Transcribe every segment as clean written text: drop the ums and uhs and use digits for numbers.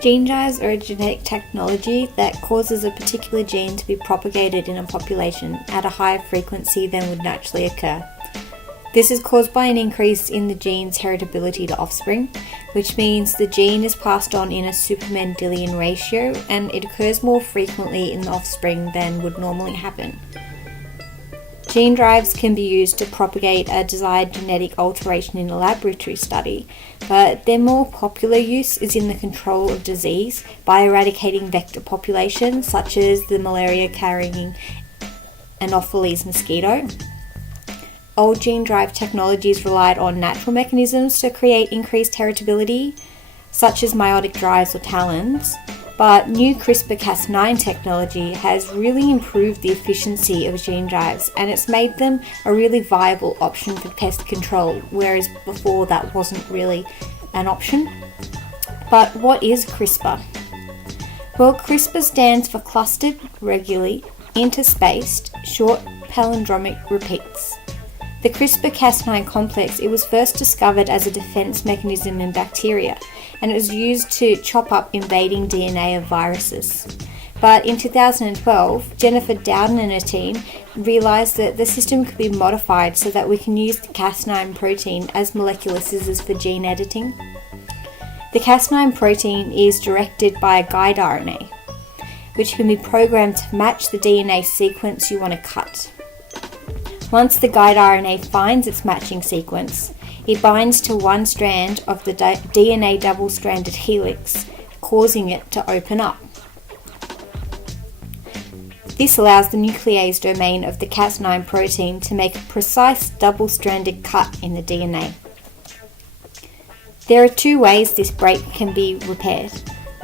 Gene drives are a genetic technology that causes a particular gene to be propagated in a population at a higher frequency than would naturally occur. This is caused by an increase in the gene's heritability to offspring, which means the gene is passed on in a supermendelian ratio and it occurs more frequently in the offspring than would normally happen. Gene drives can be used to propagate a desired genetic alteration in a laboratory study, but their more popular use is in the control of disease by eradicating vector populations such as the malaria-carrying Anopheles mosquito. Old gene drive technologies relied on natural mechanisms to create increased heritability, such as meiotic drives or talons, but new CRISPR-Cas9 technology has really improved the efficiency of gene drives and it's made them a really viable option for pest control, whereas before that wasn't really an option. But what is CRISPR? Well, CRISPR stands for clustered, regularly, interspaced, short palindromic repeats. The CRISPR-Cas9 complex, it was first discovered as a defense mechanism in bacteria, and it was used to chop up invading DNA of viruses. But in 2012, Jennifer Dowden and her team realised that the system could be modified so that we can use the Cas9 protein as molecular scissors for gene editing. The Cas9 protein is directed by a guide RNA, which can be programmed to match the DNA sequence you want to cut. Once the guide RNA finds its matching sequence, it binds to one strand of the DNA double-stranded helix, causing it to open up. This allows the nuclease domain of the Cas9 protein to make a precise double-stranded cut in the DNA. There are two ways this break can be repaired: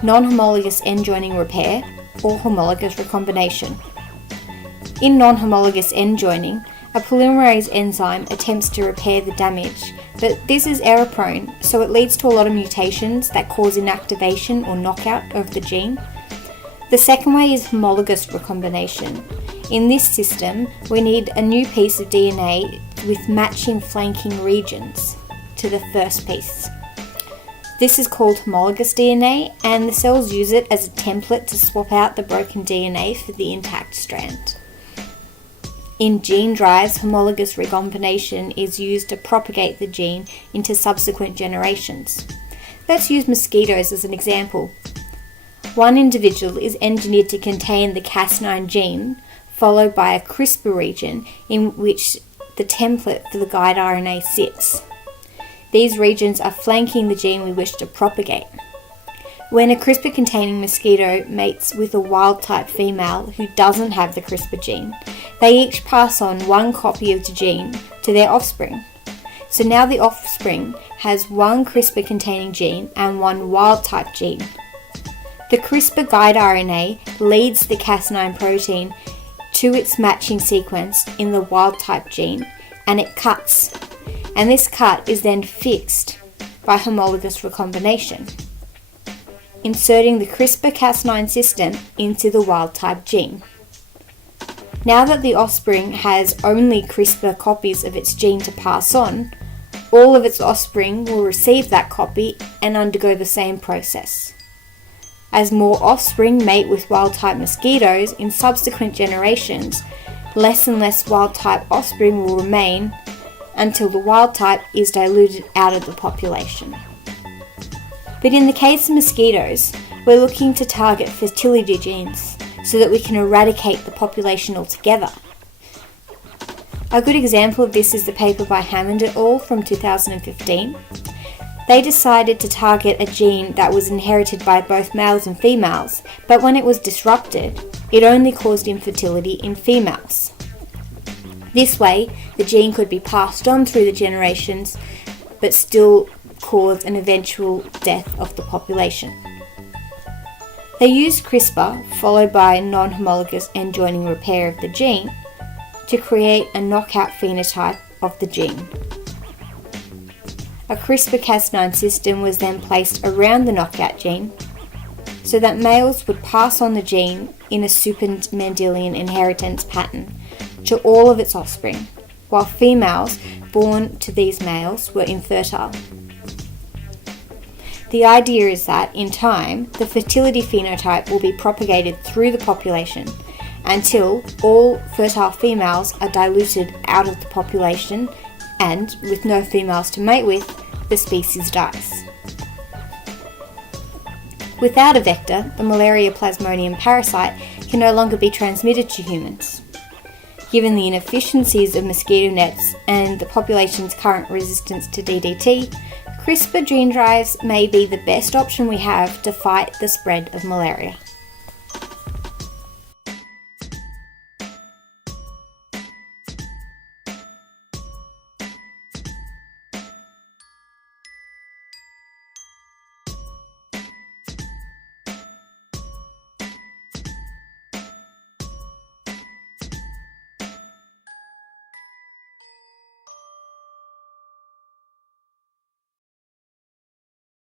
non-homologous end-joining repair or homologous recombination. In non-homologous end-joining, a polymerase enzyme attempts to repair the damage, but this is error-prone, so it leads to a lot of mutations that cause inactivation or knockout of the gene. The second way is homologous recombination. In this system, we need a new piece of DNA with matching flanking regions to the first piece. This is called homologous DNA, and the cells use it as a template to swap out the broken DNA for the intact strand. In gene drives, homologous recombination is used to propagate the gene into subsequent generations. Let's use mosquitoes as an example. One individual is engineered to contain the Cas9 gene, followed by a CRISPR region in which the template for the guide RNA sits. These regions are flanking the gene we wish to propagate. When a CRISPR-containing mosquito mates with a wild-type female who doesn't have the CRISPR gene, they each pass on one copy of the gene to their offspring. So now the offspring has one CRISPR-containing gene and one wild-type gene. The CRISPR guide RNA leads the Cas9 protein to its matching sequence in the wild-type gene, and it cuts. And this cut is then fixed by homologous recombination, inserting the CRISPR-Cas9 system into the wild-type gene. Now that the offspring has only CRISPR copies of its gene to pass on, all of its offspring will receive that copy and undergo the same process. As more offspring mate with wild-type mosquitoes in subsequent generations, less and less wild-type offspring will remain until the wild-type is diluted out of the population. But in the case of mosquitoes, we're looking to target fertility genes so that we can eradicate the population altogether. A good example of this is the paper by Hammond et al. From 2015. They decided to target a gene that was inherited by both males and females, but when it was disrupted, it only caused infertility in females. This way, the gene could be passed on through the generations, but still cause an eventual death of the population. They used CRISPR, followed by non-homologous end-joining repair of the gene, to create a knockout phenotype of the gene. A CRISPR-Cas9 system was then placed around the knockout gene so that males would pass on the gene in a supermendelian inheritance pattern to all of its offspring, while females born to these males were infertile. The idea is that, in time, the fertility phenotype will be propagated through the population until all fertile females are diluted out of the population and, with no females to mate with, the species dies. Without a vector, the malaria plasmodium parasite can no longer be transmitted to humans. Given the inefficiencies of mosquito nets and the population's current resistance to DDT, CRISPR gene drives may be the best option we have to fight the spread of malaria.